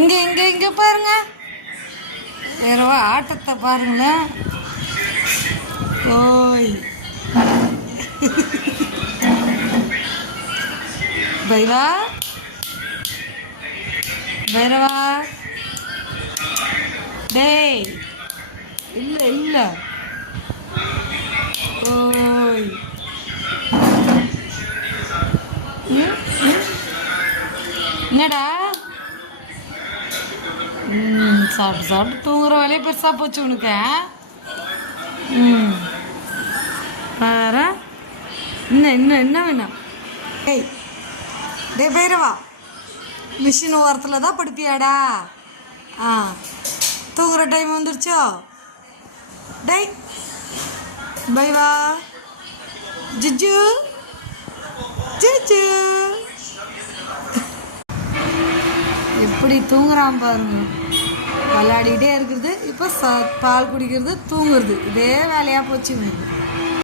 இங்கே இங்கே இங்கே பாருங்க, வேறவா ஆட்டத்தை பாருங்களேன். ஓய் பைரவா, பைரவா, டேய், இல்லை இல்லை, ஓய் என்னடா, சாப்பிட்டு சாப்பிட்டு தூங்குற வேலையே பெருசாக போச்சு உனக்கு. வேற இன்னும் இன்னும் என்ன வேணும்? டேய் டே பைரவா, மிஷின் ஓரத்தில் தான் படுப்பியாடா? தூங்குற டைம் வந்துருச்சோ? டேய் பைவா, ஜிஜு ஜிஜு எப்படி தூங்குறான் பாருங்க. விளையாடிக்கிட்டே இருக்கிறது, இப்போ பால் குடிக்கிறது, தூங்குறது, இதே வேலையாக போச்சு.